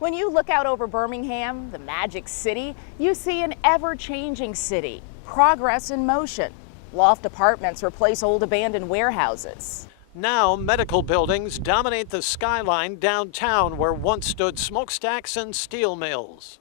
When you look out over Birmingham, the Magic City, you see an ever-changing city, progress in motion. Loft apartments replace old abandoned warehouses. Now, medical buildings dominate the skyline downtown where once stood smokestacks and steel mills.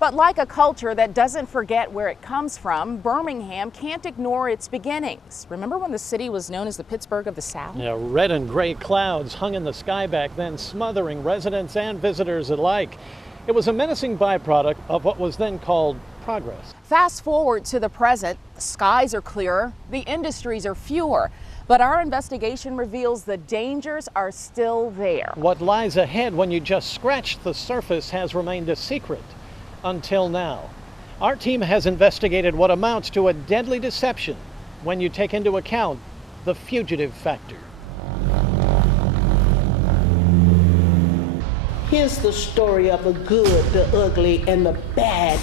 But like a culture that doesn't forget where it comes from, Birmingham can't ignore its beginnings. Remember when the city was known as the Pittsburgh of the South? Yeah, red and gray clouds hung in the sky back then, smothering residents and visitors alike. It was a menacing byproduct of what was then called progress. Fast forward to the present, the skies are clearer, the industries are fewer, but our investigation reveals the dangers are still there. What lies ahead when you just scratch the surface has remained a secret until now. Our team has investigated what amounts to a deadly deception when you take into account the fugitive factor. Here's the story of the good, the ugly, and the bad.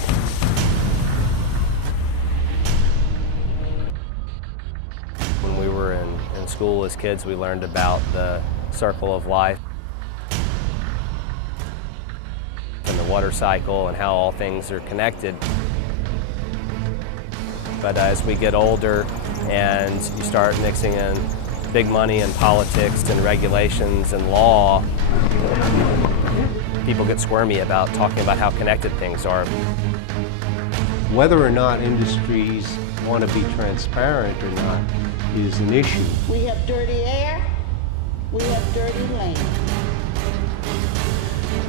When we were in school as kids, we learned about the circle of life and the water cycle and how all things are connected. But as we get older and you start mixing in big money and politics and regulations and law, people get squirmy about talking about how connected things are. Whether or not industries want to be transparent or not is an issue. We have dirty air, we have dirty land.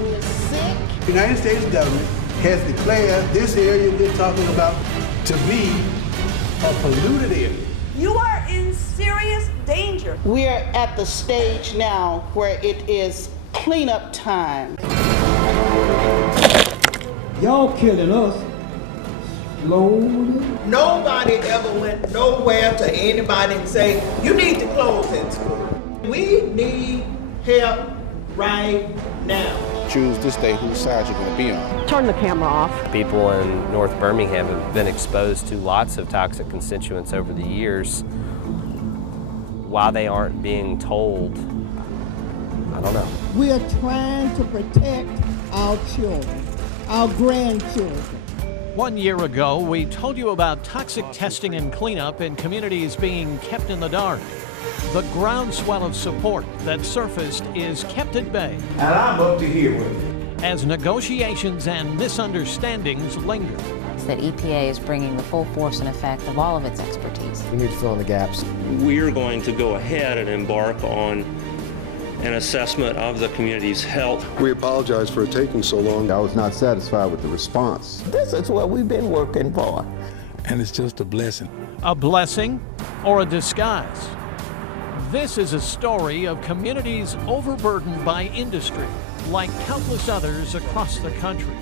We're sick. The United States government has declared this area we're talking about to be a polluted area. You are in serious danger. We're at the stage now where it is cleanup time. Y'all killing us slowly. Nobody ever went nowhere to anybody and say, you need to close that school. We need help right now. Choose this day whose side you're going to be on. Turn the camera off. People in North Birmingham have been exposed to lots of toxic constituents over the years. Why they aren't being told, I don't know. We are trying to protect our children, our grandchildren. 1 year ago, we told you about toxic testing and cleanup in communities being kept in the dark. The groundswell of support that surfaced is kept at bay. And I'm up to here with it. As negotiations and misunderstandings linger. That EPA is bringing the full force and effect of all of its expertise. We need to fill in the gaps. We're going to go ahead and embark on an assessment of the community's health. We apologize for it taking so long. I was not satisfied with the response. This is what we've been working for. And it's just a blessing. A blessing or a disguise? This is a story of communities overburdened by industry, like countless others across the country.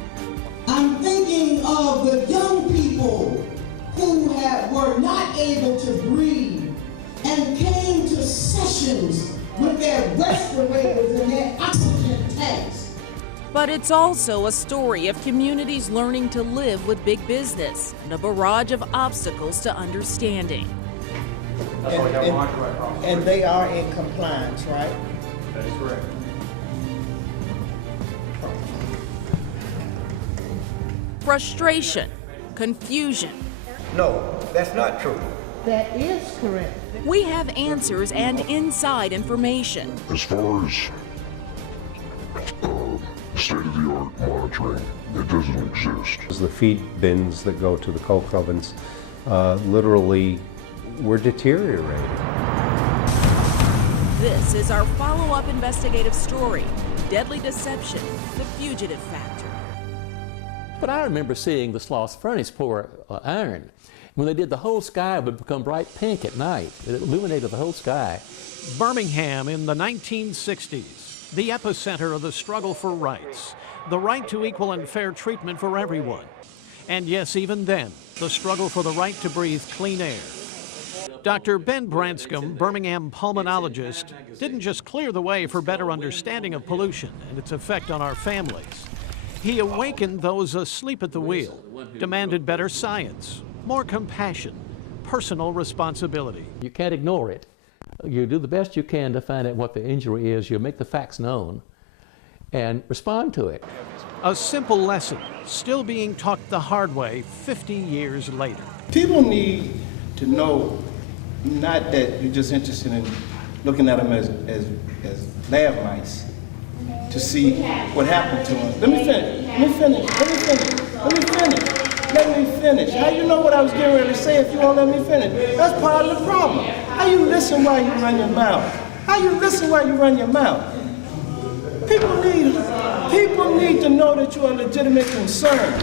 I'm thinking of the young people who were not able to breathe and came to sessions with their respirators and their oxygen tanks. But it's also a story of communities learning to live with big business and a barrage of obstacles to understanding. And they are in compliance, right? That is correct. Frustration, confusion. No, that's not true. That is correct. We have answers and inside information. As far as state-of-the-art monitoring, it doesn't exist. The feed bins that go to the coke ovens literally were deteriorating. This is our follow-up investigative story, Deadly Deception, the Fugitive Factor. But I remember seeing the Sloss furnace pour iron. When they did, the whole sky would become bright pink at night. It illuminated the whole sky. Birmingham in the 1960s, the epicenter of the struggle for rights, the right to equal and fair treatment for everyone. And yes, even then, the struggle for the right to breathe clean air. Dr. Ben Branscombe, Birmingham pulmonologist, didn't just clear the way for better understanding of pollution and its effect on our families. He awakened those asleep at the wheel, demanded better science, more compassion, personal responsibility. You can't ignore it. You do the best you can to find out what the injury is. You make the facts known and respond to it. A simple lesson still being taught the hard way 50 years later. People need to know not that you're just interested in looking at them as lab mice to see what happened to them. Let me finish. How you know what I was getting ready to say if you won't let me finish? That's part of the problem. How you listen while you run your mouth? People need to know that you're a legitimate concern.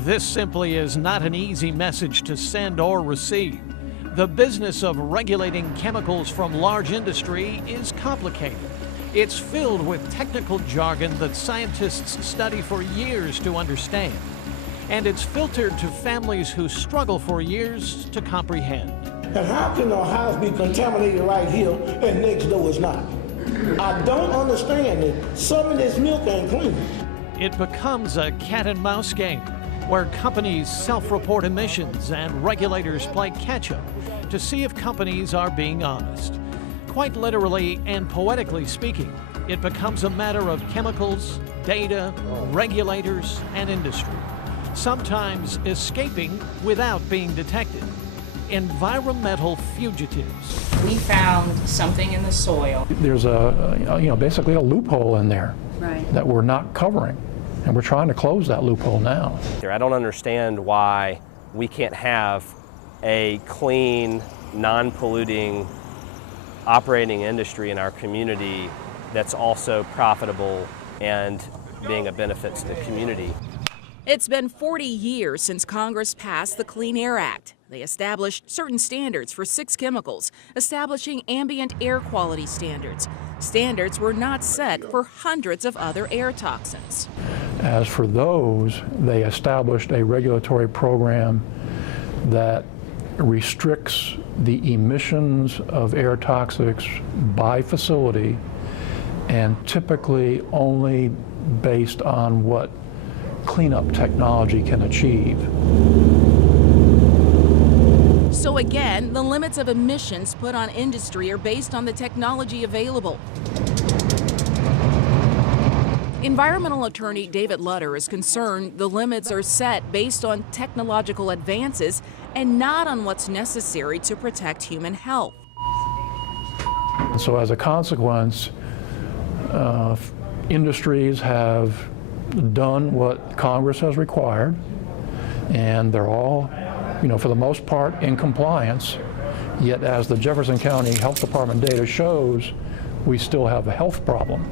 This simply is not an easy message to send or receive. The business of regulating chemicals from large industry is complicated. It's filled with technical jargon that scientists study for years to understand. And it's filtered to families who struggle for years to comprehend. And how can our house be contaminated right here and next door is not? I don't understand it. Some of this milk ain't clean. It becomes a cat and mouse game where companies self-report emissions and regulators play catch-up to see if companies are being honest. Quite literally and poetically speaking, it becomes a matter of chemicals, data, regulators, and industry, sometimes escaping without being detected. Environmental fugitives. We found something in the soil. There's basically a loophole in there that we're not covering, and we're trying to close that loophole now. I don't understand why we can't have a clean, non-polluting operating industry in our community that's also profitable and being a benefit to the community. It's been 40 years since Congress passed the Clean Air Act. They established certain standards for 6 chemicals, establishing ambient air quality standards. Standards were not set for hundreds of other air toxins. As for those, they established a regulatory program that restricts the emissions of air toxics by facility, and typically only based on what cleanup technology can achieve. So again, the limits of emissions put on industry are based on the technology available. Environmental attorney David Lutter is concerned the limits are set based on technological advances and not on what's necessary to protect human health. So as a consequence, industries have done what Congress has required, and they're all, for the most part, in compliance. Yet as the Jefferson County Health Department data shows, we still have a health problem.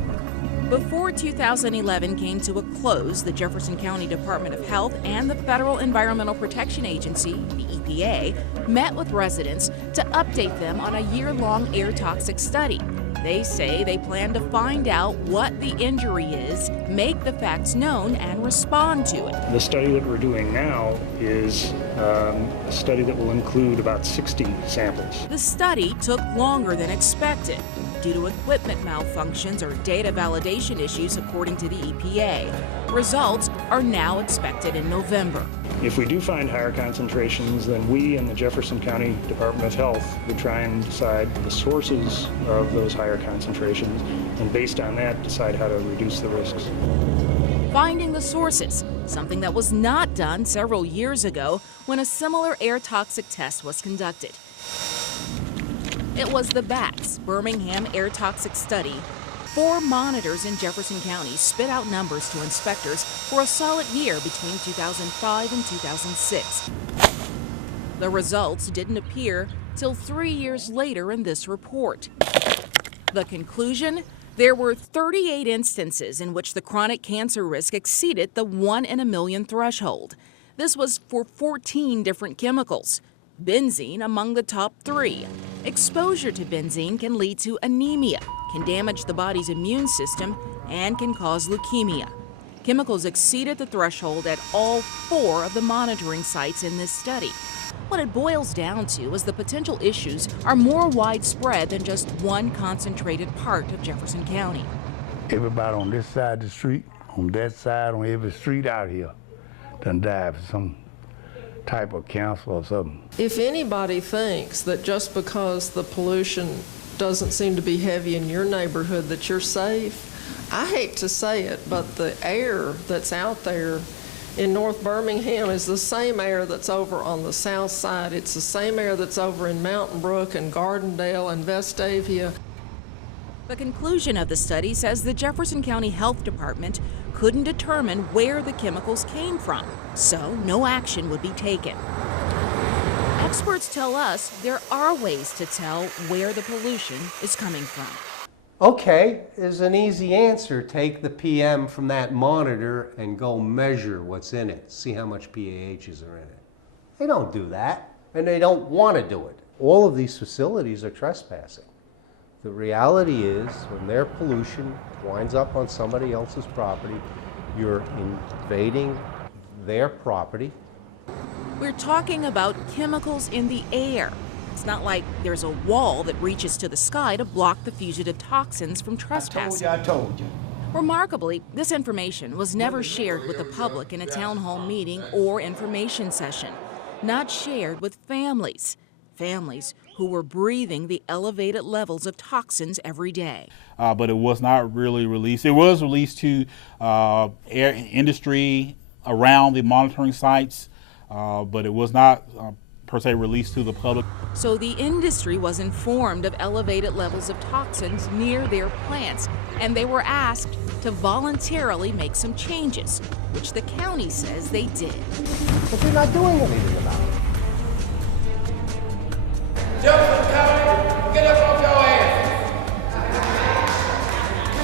Before 2011 came to a close, the Jefferson County Department of Health and the Federal Environmental Protection Agency, the EPA, met with residents to update them on a year-long air toxic study. They say they plan to find out what the injury is, make the facts known, and respond to it. The study that we're doing now is a study that will include about 60 samples. The study took longer than expected due to equipment malfunctions or data validation issues, according to the EPA. Results are now expected in November. If we do find higher concentrations, then we and the Jefferson County Department of Health would try and decide the sources of those higher concentrations, and based on that, decide how to reduce the risks. Finding the sources, something that was not done several years ago when a similar air toxic test was conducted. It was the BATS, Birmingham Air Toxic Study. 4 monitors in Jefferson County spit out numbers to inspectors for a solid year between 2005 and 2006. The results didn't appear till 3 years later in this report. The conclusion? There were 38 instances in which the chronic cancer risk exceeded the 1 in a million threshold. This was for 14 different chemicals. Benzene among the top 3. Exposure to benzene can lead to anemia, can damage the body's immune system, and can cause leukemia. Chemicals exceeded the threshold at all 4 of the monitoring sites in this study. What it boils down to is the potential issues are more widespread than just one concentrated part of Jefferson County. Everybody on this side of the street, on that side, on every street out here, done died for some type of cancer or something. If anybody thinks that just because the pollution doesn't seem to be heavy in your neighborhood that you're safe, I hate to say it, but the air that's out there in North Birmingham is the same air that's over on the south side. It's the same air that's over in Mountain Brook and Gardendale and Vestavia. The conclusion of the study says the Jefferson County Health Department couldn't determine where the chemicals came from, so no action would be taken. Experts tell us there are ways to tell where the pollution is coming from. Okay, there's an easy answer. Take the PM from that monitor and go measure what's in it. See how much PAHs are in it. They don't do that, and they don't want to do it. All of these facilities are trespassing. The reality is, when their pollution winds up on somebody else's property, you're invading their property. We're talking about chemicals in the air. It's not like there's a wall that reaches to the sky to block the fugitive toxins from trespassing. I told you. Remarkably, this information was never shared with the public in a town hall meeting or information session, not shared with families who were breathing the elevated levels of toxins every day. But it was not really released. It was released to air industry around the monitoring sites, but it was not per se released to the public. So the industry was informed of elevated levels of toxins near their plants, and they were asked to voluntarily make some changes, which the county says they did. But they're not doing anything about it. Jefferson County, get up on your ass.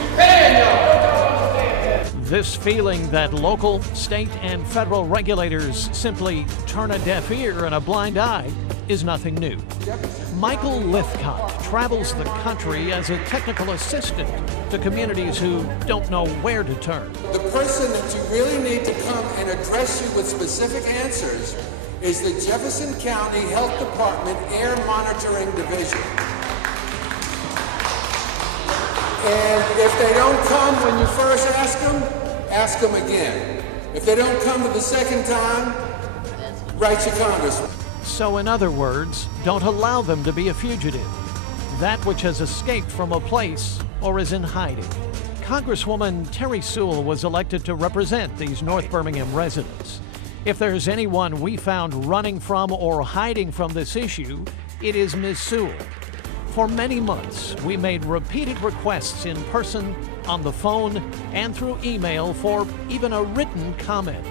Prepare y'all. Don't understand that. This feeling that local, state, and federal regulators simply turn a deaf ear and a blind eye is nothing new. Michael Lithcott travels the country as a technical assistant to communities who don't know where to turn. The person that you really need to come and address you with specific answers is the Jefferson County Health Department Air Monitoring Division. And if they don't come when you first ask them again. If they don't come to the second time, write your congressman. So in other words, don't allow them to be a fugitive, that which has escaped from a place or is in hiding. Congresswoman Terry Sewell was elected to represent these North Birmingham residents. If there's anyone we found running from or hiding from this issue, it is Ms. Sewell. For many months, we made repeated requests in person, on the phone, and through email for even a written comment.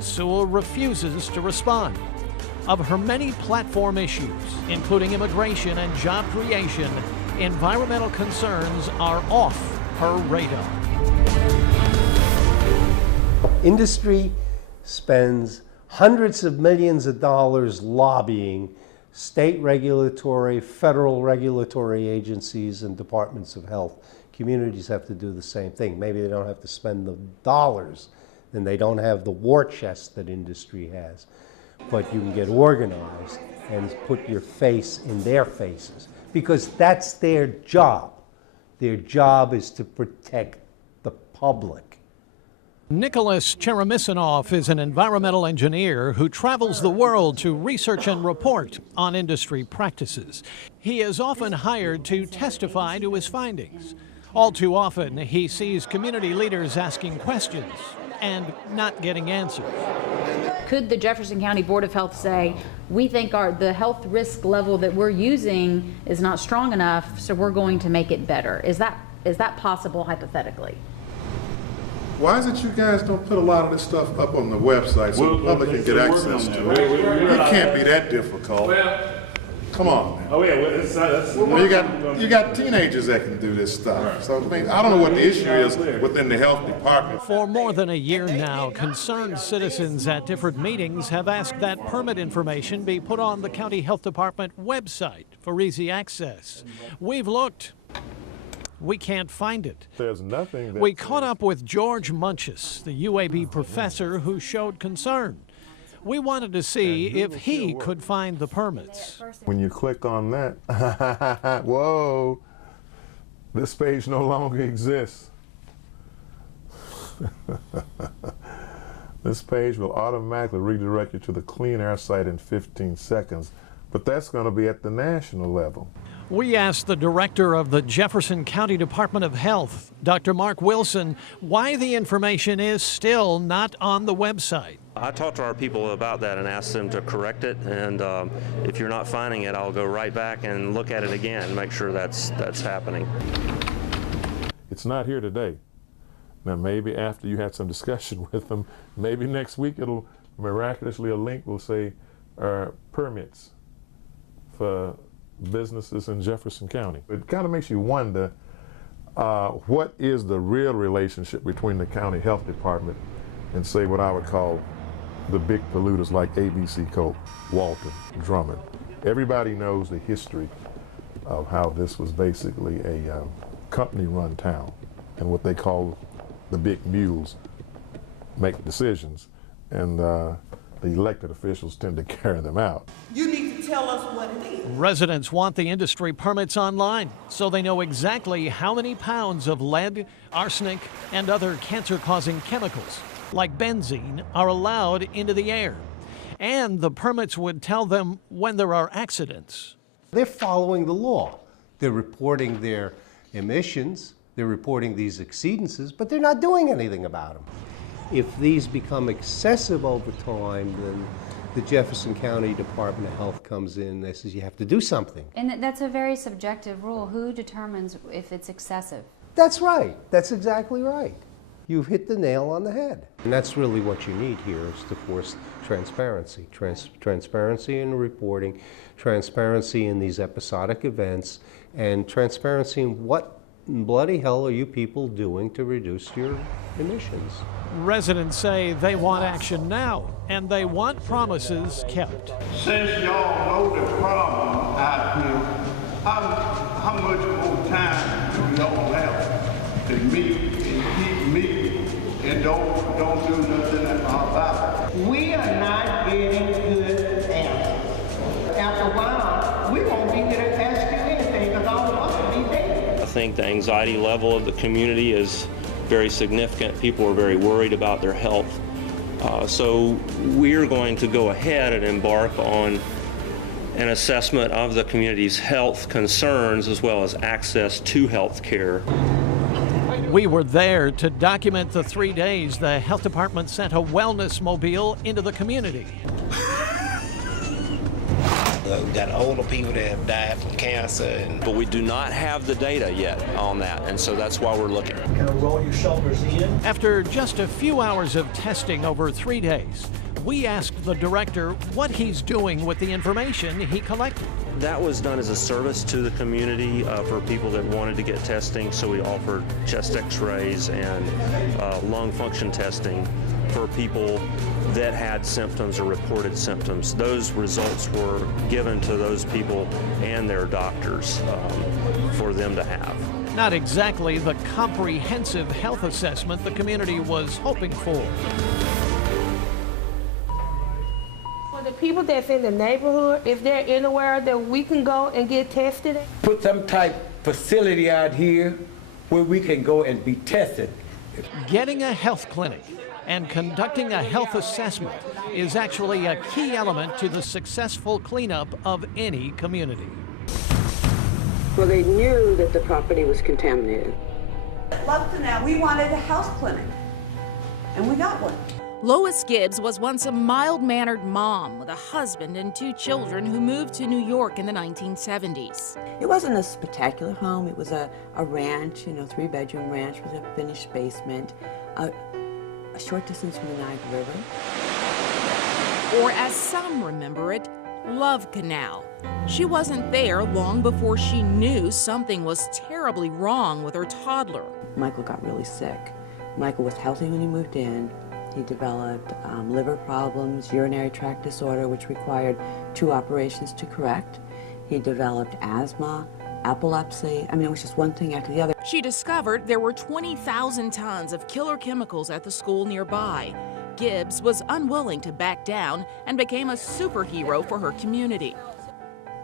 Sewell refuses to respond. Of her many platform issues, including immigration and job creation, environmental concerns are off her radar. Industry spends hundreds of millions of dollars lobbying state regulatory, federal regulatory agencies and departments of health. Communities have to do the same thing. Maybe they don't have to spend the dollars, and they don't have the war chest that industry has. But you can get organized and put your face in their faces, because that's their job. Their job is to protect the public. Nicholas Cheremisinov is an environmental engineer who travels the world to research and report on industry practices. He is often hired to testify to his findings. All too often, he sees community leaders asking questions and not getting answers. Could the Jefferson County Board of Health say, we think the health risk level that we're using is not strong enough, so we're going to make it better? Is that possible hypothetically? Why is it you guys don't put a lot of this stuff up on the website so the public can get access to it? It can't be that difficult. Come on, man. Oh yeah, that's you got teenagers that can do this stuff. So I mean, I don't know what the issue is within the health department. For more than a year now, concerned citizens at different meetings have asked that permit information be put on the county health department website for easy access. We've looked. We can't find it. There's nothing. We caught up with George Munches, the UAB professor who showed concern. We wanted to see if he could find the permits. When you click on that, whoa, this page no longer exists. This page will automatically redirect you to the Clean Air site in 15 seconds, but that's going to be at the national level. We asked the director of the Jefferson County Department of Health, Dr. Mark Wilson, why the information is still not on the website. I talked to our people about that and asked them to correct it, and if you're not finding it, I'll go right back and look at it again and make sure that's happening. It's not here today. Now maybe after you had some discussion with them, maybe next week it'll miraculously, a link will say permits for businesses in Jefferson County. It kind of makes you wonder what is the real relationship between the county health department and say what I would call the big polluters like ABC Coke, Walton, Drummond. Everybody knows the history of how this was basically a company-run town, and what they call the big mules make decisions, and the elected officials tend to carry them out. You need to tell us what it is. Residents want the industry permits online so they know exactly how many pounds of lead, arsenic, and other cancer-causing chemicals like benzene are allowed into the air. And the permits would tell them when there are accidents. They're following the law. They're reporting their emissions, they're reporting these exceedances, but they're not doing anything about them. If these become excessive over time, then the Jefferson County Department of Health comes in and says you have to do something. And that's a very subjective rule. Who determines if it's excessive? That's right. That's exactly right. You've hit the nail on the head. And that's really what you need here, is to force transparency. Transparency in reporting, transparency in these episodic events, and transparency in what bloody hell are you people doing to reduce your emissions. Residents say they want action now, and they want promises kept. Since y'all know the problem out here, how much more time do y'all have to meet and keep meeting and don't do nothing about it? We are not getting good answers. After a while, we won't be here to ask you anything because all of us will be dead. I think the anxiety level of the community is very significant. People are very worried about their health. So we're going to go ahead and embark on an assessment of the community's health concerns as well as access to health care. We were there to document the 3 days the health department sent a wellness mobile into the community. We've got older people that have died from cancer. But we do not have the data yet on that, and so that's why we're looking. Kind of roll your shoulders in. After just a few hours of testing over 3 days, we asked the director what he's doing with the information he collected. That was done as a service to the community for people that wanted to get testing, so we offered chest x-rays and lung function testing for people that had symptoms or reported symptoms. Those results were given to those people and their doctors for them to have. Not exactly the comprehensive health assessment the community was hoping for. For the people that's in the neighborhood, if they're anywhere that we can go and get tested. Put some type facility out here where we can go and be tested. Getting a health clinic and conducting a health assessment is actually a key element to the successful cleanup of any community. Well, they knew that the property was contaminated. Up to now, we wanted a health clinic, and we got one. Lois Gibbs was once a mild-mannered mom with a husband and 2 children who moved to New York in the 1970s. It wasn't a spectacular home. It was a ranch, 3-bedroom ranch with a finished basement, a short distance from the Niagara River. Or as some remember it, Love Canal. She wasn't there long before she knew something was terribly wrong with her toddler. Michael got really sick. Michael was healthy when he moved in. He developed liver problems, urinary tract disorder, which required 2 operations to correct. He developed asthma, epilepsy. I mean, it was just one thing after the other. She discovered there were 20,000 tons of killer chemicals at the school nearby. Gibbs was unwilling to back down and became a superhero for her community.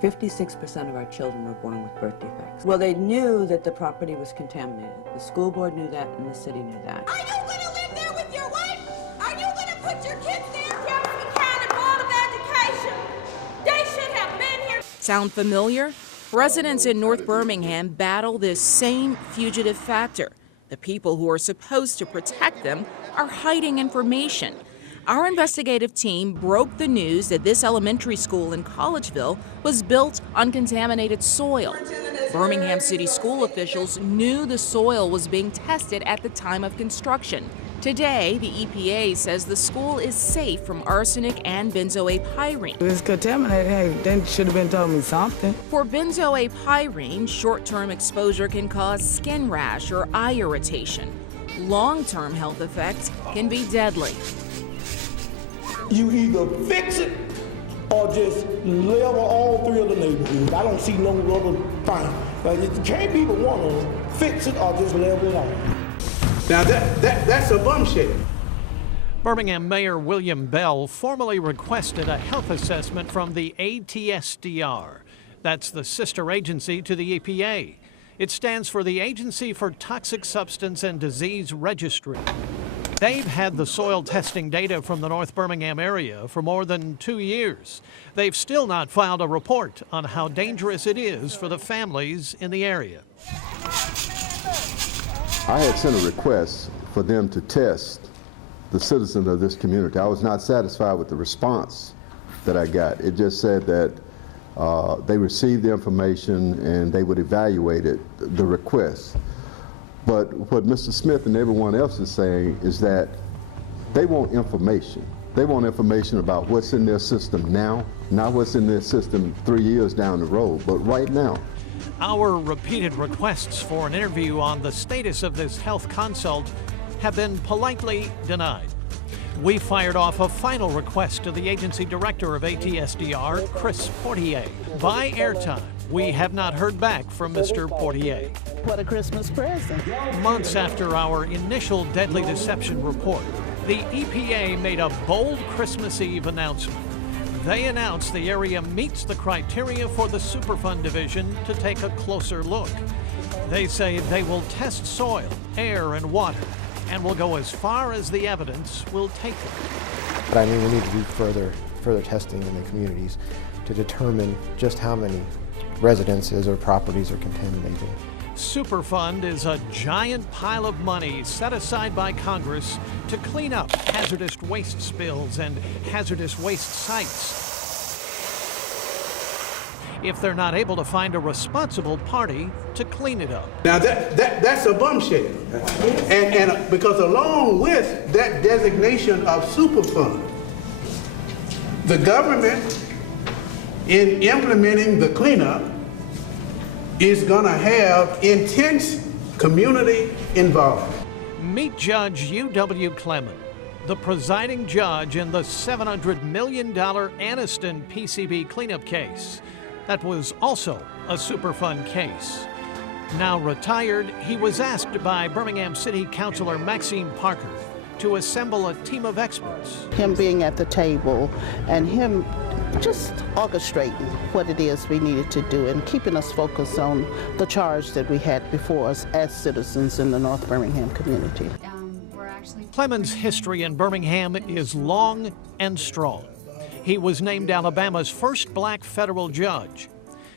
56% of our children were born with birth defects. Well, they knew that the property was contaminated. The school board knew that, and the city knew that. Are you going to live there with your wife? Are you going to put your kids there? Jefferson County Board of Education. They should have been here. Sound familiar? Residents in North Birmingham battle this same fugitive factor. The people who are supposed to protect them are hiding information. Our investigative team broke the news that this elementary school in Collegeville was built on contaminated soil. Birmingham City school officials knew the soil was being tested at the time of construction. Today, the EPA says the school is safe from arsenic and benzoate-pyrene. If it's contaminated, hey, they should have been told me something. For benzoate-pyrene, short-term exposure can cause skin rash or eye irritation. Long-term health effects can be deadly. You either fix it or just level all three of the neighborhoods. I don't see no other thing. Like, can't people want to fix it or just level it off? Now that's a bombshell. Birmingham Mayor William Bell formally requested a health assessment from the ATSDR. That's the sister agency to the EPA. It stands for the Agency for Toxic Substance and Disease Registry. They've had the soil testing data from the North Birmingham area for more than 2 years. They've still not filed a report on how dangerous it is for the families in the area. I had sent a request for them to test the citizens of this community. I was not satisfied with the response that I got. It just said that they received the information and they would evaluate it, the request. But what Mr. Smith and everyone else is saying is that they want information. They want information about what's in their system now, not what's in their system 3 years down the road, but right now. Our repeated requests for an interview on the status of this health consult have been politely denied. We fired off a final request to the agency director of ATSDR, Chris Portier. By airtime, we have not heard back from Mr. Portier. What a Christmas present. Months after our initial deadly deception report, the EPA made a bold Christmas Eve announcement. They announced the area meets the criteria for the Superfund division to take a closer look. They say they will test soil, air, and water, and will go as far as the evidence will take them. But I mean, we need to do further testing in the communities to determine just how many residences or properties are contaminated. Superfund is a giant pile of money set aside by Congress to clean up hazardous waste spills and hazardous waste sites. If they're not able to find a responsible party to clean it up. Now that's a bombshell. And because along with that designation of Superfund, the government in implementing the cleanup is going to have intense community involvement. Meet Judge U.W. Clement, the presiding judge in the $700 million Anniston PCB cleanup case. That was also a Superfund case. Now retired, he was asked by Birmingham City Councilor Maxine Parker to assemble a team of experts. Him being at the table and him just orchestrating what it is we needed to do and keeping us focused on the charge that we had before us as citizens in the North Birmingham community. Clement's history in Birmingham is long and strong. He was named Alabama's first black federal judge.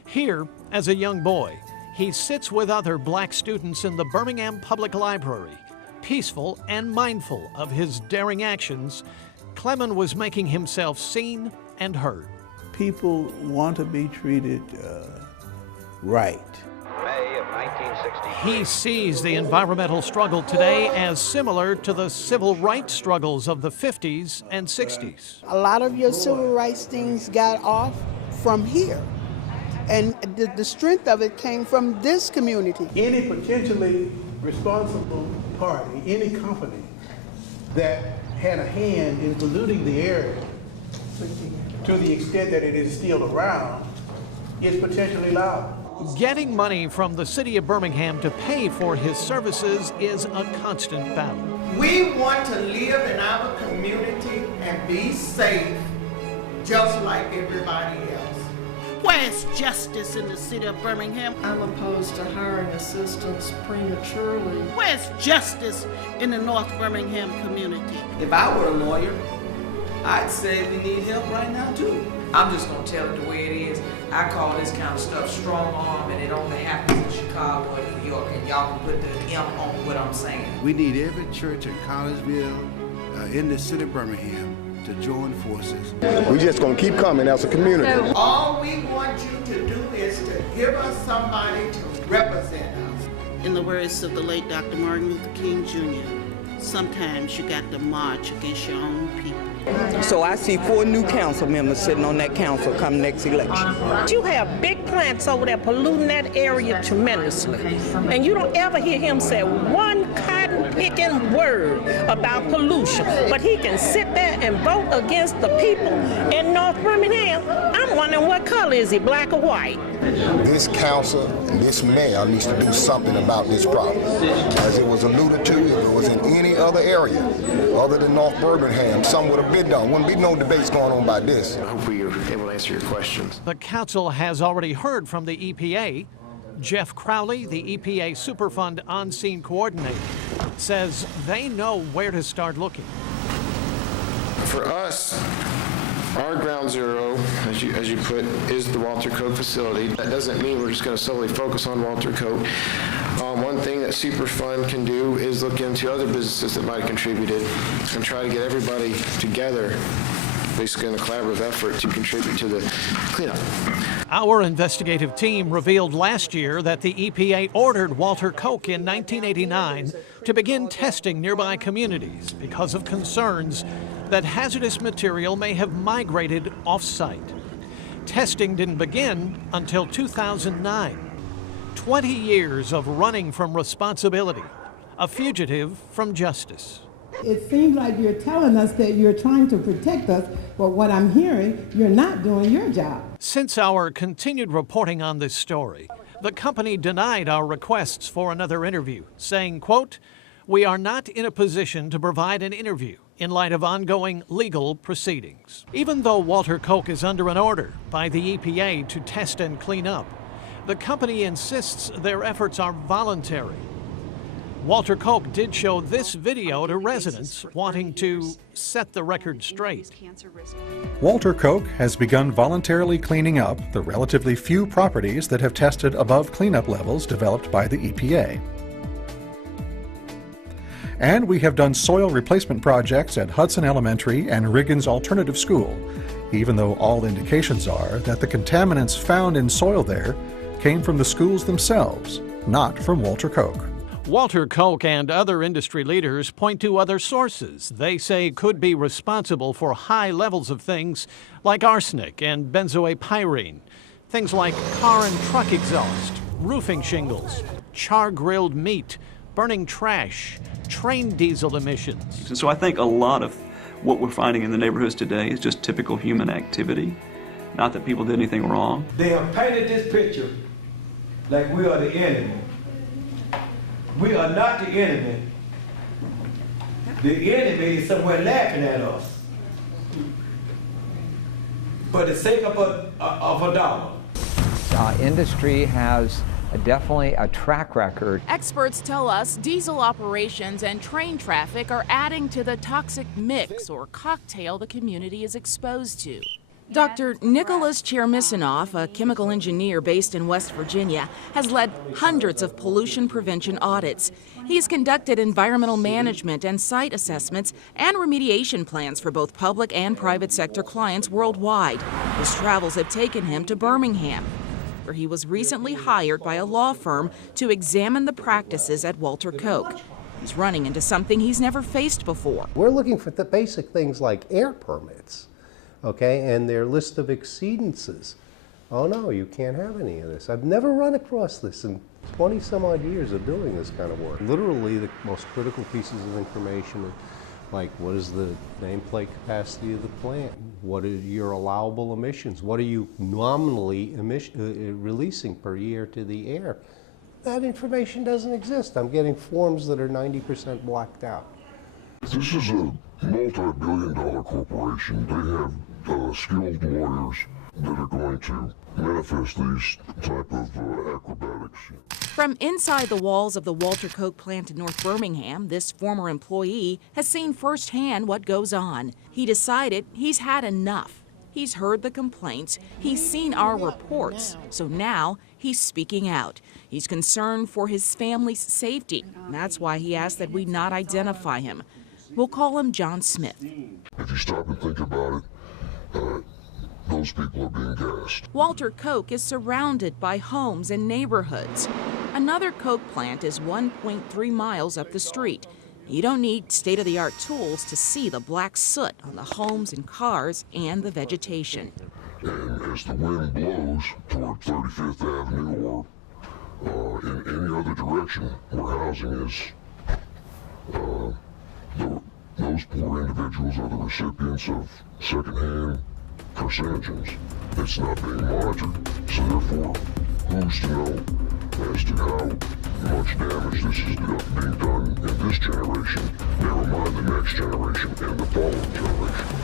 Here, as a young boy, he sits with other black students in the Birmingham Public Library. Peaceful and mindful of his daring actions, Clement was making himself seen and heard. People want to be treated right. May of 1963. He sees the environmental struggle today as similar to the civil rights struggles of the 50s and 60s. A lot of your civil rights things got off from here. And the strength of it came from this community. Any potentially responsible party, any company that had a hand in polluting the area to the extent that it is still around is potentially liable. Getting money from the city of Birmingham to pay for his services is a constant battle. We want to live in our community and be safe just like everybody else. Where's justice in the city of Birmingham? I'm opposed to hiring assistants prematurely. Where's justice in the North Birmingham community? If I were a lawyer, I'd say we need help right now too. I'm just gonna tell it the way it is. I call this kind of stuff strong arm, and it only happens in Chicago and New York, and y'all can put the M on what I'm saying. We need every church in Collegeville, in the city of Birmingham, to join forces. We're just gonna keep coming as a community. All we want you to do is to give us somebody to represent us. In the words of the late Dr. Martin Luther King Jr., sometimes you got to march against your own people. So I see 4 new council members sitting on that council come next election. You have big plants over there polluting that area tremendously. And you don't ever hear him say one cotton-picking word about pollution. But he can sit there and vote against the people in North Birmingham. I'm wondering what color is he, black or white? This council and this mayor needs to do something about this problem. As it was alluded to, if it was in any other area other than North Birmingham, some would have been done. Wouldn't be no debates going on about this. Hopefully you're able to answer your questions. The council has already heard from the EPA. Jeff Crowley, the EPA Superfund on-scene coordinator, says they know where to start looking. For us, our ground zero, as you put, is the Walter Koch facility. That doesn't mean we're just going to solely focus on Walter Koch. One thing that Superfund can do is look into other businesses that might have contributed and try to get everybody together, basically in a collaborative effort to contribute to the cleanup. Our investigative team revealed last year that the EPA ordered Walter Koch in 1989 to begin testing nearby communities because of concerns that hazardous material may have migrated off-site. Testing didn't begin until 2009. 20 years of running from responsibility, a fugitive from justice. It seems like you're telling us that you're trying to protect us, but what I'm hearing, you're not doing your job. Since our continued reporting on this story, the company denied our requests for another interview, saying, quote, "We are not in a position to provide an interview in light of ongoing legal proceedings." Even though Walter Koch is under an order by the EPA to test and clean up, the company insists their efforts are voluntary. Walter Koch did show this video to residents wanting to set the record straight. Walter Koch has begun voluntarily cleaning up the relatively few properties that have tested above cleanup levels developed by the EPA. And we have done soil replacement projects at Hudson Elementary and Riggins Alternative School, even though all indications are that the contaminants found in soil there came from the schools themselves, not from Walter Koch. Walter Koch and other industry leaders point to other sources they say could be responsible for high levels of things like arsenic and benzoapyrene, things like car and truck exhaust, roofing shingles, char-grilled meat, burning trash, train diesel emissions. And so I think a lot of what we're finding in the neighborhoods today is just typical human activity, not that people did anything wrong. They have painted this picture like we are the enemy. We are not the enemy. The enemy is somewhere laughing at us for the sake of a dollar. Industry has definitely a track record. Experts tell us diesel operations and train traffic are adding to the toxic mix or cocktail the community is exposed to. Dr. Nicholas Chermisinoff, a chemical engineer based in West Virginia, has led hundreds of pollution prevention audits. He's conducted environmental management and site assessments and remediation plans for both public and private sector clients worldwide. His travels have taken him to Birmingham, where he was recently hired by a law firm to examine the practices at Walter Koch. He's running into something he's never faced before. We're looking for the basic things like air permits. Okay, and their list of exceedances. Oh no, you can't have any of this. I've never run across this in 20 some odd years of doing this kind of work. Literally the most critical pieces of information, like what is the nameplate capacity of the plant? What are your allowable emissions? What are you nominally releasing per year to the air? That information doesn't exist. I'm getting forms that are 90% blacked out. This is a multi-billion-dollar corporation. They have skilled lawyers that are going to manifest these type of acrobatics. From inside the walls of the Walter Koch plant in North Birmingham, this former employee has seen firsthand what goes on. He decided he's had enough. He's heard the complaints, he's seen our reports, so now he's speaking out. He's concerned for his family's safety. That's why he asked that we not identify him. We'll call him John Smith. If you stop and think about it, those people are being gassed. Walter Koch is surrounded by homes and neighborhoods. Another Koch plant is 1.3 miles up the street. You don't need state-of-the-art tools to see the black soot on the homes and cars and the vegetation. And as the wind blows toward 35th Avenue or in any other direction where housing is, those poor individuals are the recipients of secondhand carcinogens. It's not being monitored, so therefore, who's to know as to how much damage this is being done in this generation, never mind the next generation and the following generation.